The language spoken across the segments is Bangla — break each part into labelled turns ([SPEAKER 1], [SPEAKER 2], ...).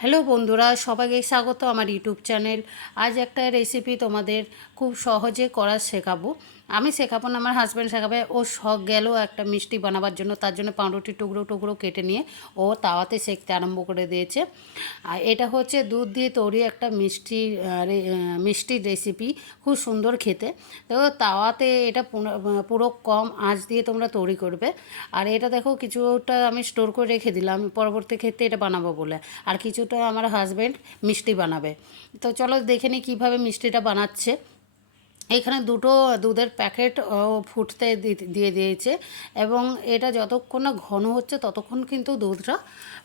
[SPEAKER 1] হ্যালো বন্ধুরা, সবাইকে স্বাগত আমার ইউটিউব চ্যানেল। আজ একটা রেসিপি তোমাদের খুব সহজে করা শেখাবো। আমি শেখাবো না, আমার হাজব্যান্ড শেখাবে। ও শখ গেল একটা মিষ্টি বানাবার জন্য, তার জন্য পাউরুটি টুকরো টুকরো কেটে নিয়ে ও তাওয়াতে শেখতে আরম্ভ করে দিয়েছে। আর এটা হচ্ছে দুধ দিয়ে তৈরি একটা মিষ্টি মিষ্টির রেসিপি খুব সুন্দর খেতে। তো তাওয়াতে এটা পুরো কম আঁচ দিয়ে তোমরা তৈরি করবে। আর এটা দেখো কিছুটা আমি স্টোর করে রেখে দিলাম, পরবর্তী ক্ষেত্রে এটা বানাবো বলে। আর কিছুটা আমার হাজব্যান্ড মিষ্টি বানাবে। তো চলো দেখে নিই কীভাবে মিষ্টিটা বানাচ্ছে। এখানে দুটো দুধের প্যাকেট ফুটতে দিয়ে দিয়েছে এবং এটা যতক্ষণ না ঘন হচ্ছে ততক্ষণ কিন্তু দুধটা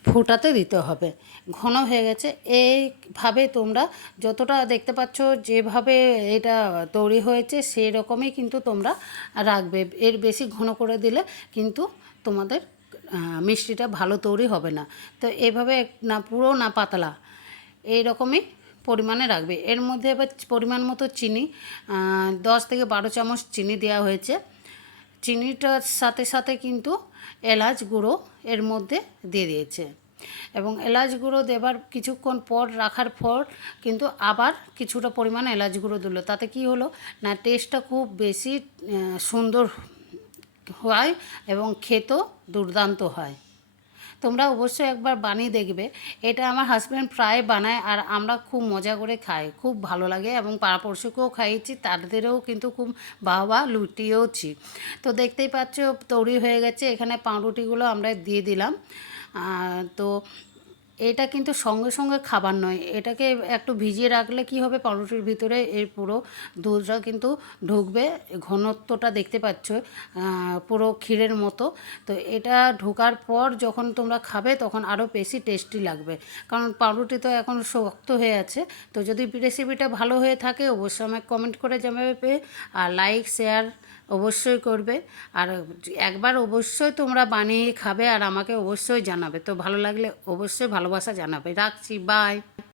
[SPEAKER 1] ফুটাতে দিতে হবে। ঘন হয়ে গেছে। এইভাবে তোমরা যতটা দেখতে পাচ্ছ যেভাবে এটা তৈরি হয়েছে সেই রকমই কিন্তু তোমরা রাখবে। এর বেশি ঘন করে দিলে কিন্তু তোমাদের মিষ্টিটা ভালো তৈরি হবে না। তো এভাবে না পুরো না পাতলা এই রকমই পরিমাণে রাখবে। এর মধ্যে এবার পরিমাণ মতো চিনি দশ থেকে বারো চামচ চিনি দেওয়া হয়েছে। চিনিটার সাথে সাথে কিন্তু এলাচ গুঁড়ো এর মধ্যে দিয়ে দিয়েছে। এবং এলাচ গুঁড়ো দেবার কিছুক্ষণ পর রাখার পর কিন্তু আবার কিছুটা পরিমাণ এলাচ গুঁড়ো দিল। তাতে কি হলো না টেস্টটা খুব বেশি সুন্দর হয় এবং খেতেও দুর্দান্ত হয়। তোমরা অবশ্যই একবার বানিয়ে দেখবে। এটা আমার হাজব্যান্ড প্রায় বানায় আর আমরা খুব মজা করে খাই। খুব ভালো লাগে এবং পাড়াপড়শিকেও খাইয়েছি, তাদেরও কিন্তু খুব বাবা লুটিয়েওছি। তো দেখতেই পাচ্ছ, তৈরি হয়ে গেছে। এখানে পাউরুটিগুলো আমরা দিয়ে দিলাম। তো এটা কিন্তু সঙ্গে সঙ্গে খাবার নয়। এটাকে একটু ভিজিয়ে রাখলে কি হবে? পাউরুটির ভিতরে এর পুরো দুধটা কিন্তু ঢুকবে। ঘনত্বটা দেখতে পাচ্ছ পুরো ক্ষীরের মতো। তো এটা ঢোকার পর যখন তোমরা খাবে, তখন আরও বেশি টেস্টি লাগবে। কারণ পাউরুটি তো এখন শক্ত হয়ে আছে। তো যদি রেসিপিটা ভালো হয়ে থাকে, অবশ্যই আমাকে কমেন্ট করে জানাবে। আর লাইক শেয়ার অবশ্যই করবে। আর একবার অবশ্যই তোমরা বানিয়ে খাবে আর আমাকে অবশ্যই জানাবে। তো ভালো লাগলে অবশ্যই ভালোবাসা জানাবে। রাখছি বাই